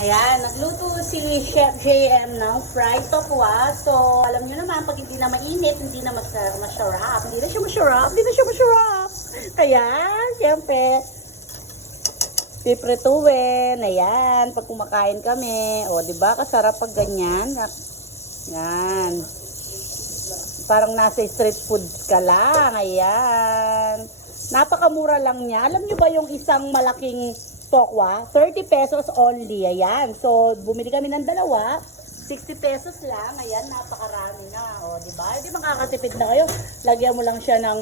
Ayan, nagluto si Chef JM ng fried tokwa. So, alam nyo naman, pag hindi na mainit, hindi na masarap. Hindi na siya masarap. Kaya, siyempre, piprituin. Ayan, pag kumakain kami. O, diba, kasarap pag ganyan. Yan. Parang nasa street food ka lang. Ayan. Napakamura lang niya. Alam nyo ba yung isang malaking tokwa? 30 pesos only. Ayan. So, bumili kami ng dalawa. 60 pesos lang. Ayan, napakarami na. O, diba? Hindi makakatipid na kayo. Lagyan mo lang siya ng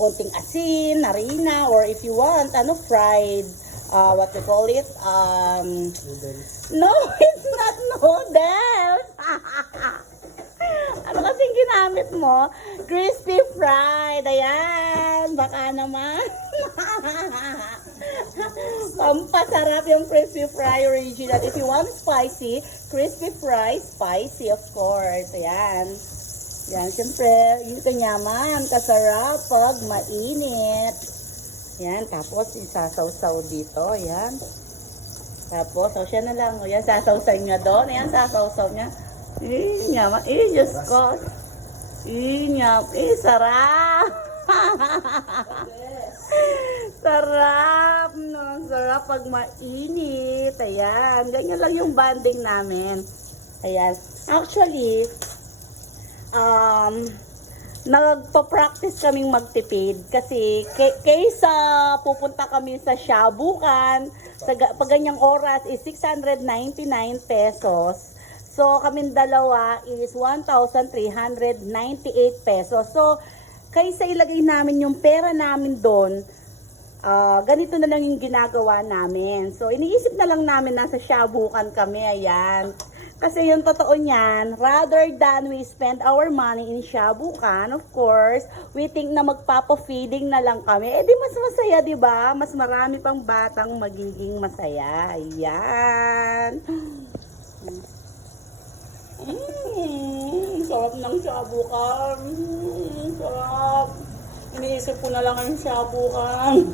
konting asin, harina, or if you want, fried, what we call it? No, it's not noodles. Ano kasing ginamit mo? Crispy fried. Ayan. Baka naman. Pampasarap yung crispy fry original. If you want spicy, crispy fry, spicy of course. Ayan. Yan, syempre, yung kanyaman, kasarap pag mainit. Yan, tapos isasawsaw dito. Ayan. Tapos, siya na lang. Ayan, sasawsaw niya doon. Ayan, sasawsaw niya. Nyaman. Diyos ko. Sarap. Sarap. No? Sarap pag mainit. Ayan. Ganyan lang yung bonding namin. Ayan. Actually, nagpa-practice kaming magtipid kasi kaysa pupunta kami sa Shabukan, pag ganyang oras is 699 pesos. So, kaming dalawa is 1,398 pesos. So, kaysa ilagay namin yung pera namin doon, ganito na lang yung ginagawa namin. So, iniisip na lang namin nasa Shabukan kami, ayan. Kasi yung totoo niyan, rather than we spend our money in Shabukan, of course, we think na magpapa-feeding na lang kami. Eh di mas masaya, di ba? Mas marami pang batang magiging masaya. Ayan. Sarap ng Shabukan. Sarap. Iniisip ko na lang ang Shabukan.